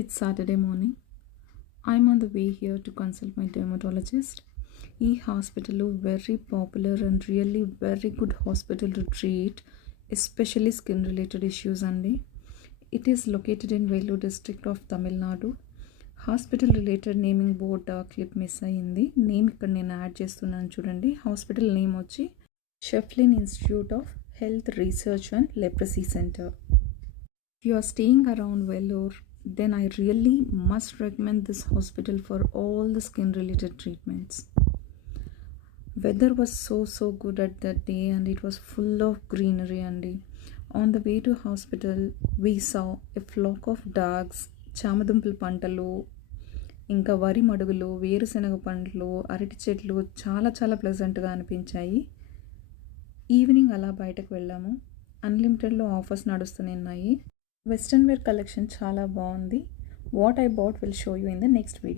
It's Saturday morning. I'm on the way here to consult my dermatologist. ఈ hospital very popular and really very good hospital to treat especially skin related issues అండి. It is located in Vellore district of Tamil Nadu. Hospital related naming board clip miss అయ్యింది. Name ఇక్కడ నేను add చేస్తున్నాను చూడండి. Hospital name వచ్చి Schieffelin institute of health research and leprosy centre. If you are staying around Vellore, then I really must recommend this hospital for all the skin related treatments. Weather was so good at that day and it was full of greenery and on the way to hospital we saw a flock of dogs, చామదుంపల పంటలు, ఇంకా వరి మడుగులు, వేరుశనగ పంటలు, అరటి చెట్లు చాలా ప్లెజెంట్గా అనిపించాయి. ఈవినింగ్ అలా బయటకు వెళ్ళాము. అన్లిమిటెడ్లో ఆఫర్స్ నడుస్తున్నాయి. వెస్ట్రన్ వేర్ కలెక్షన్ చాలా బాగుంది. What I bought will show you in the next video.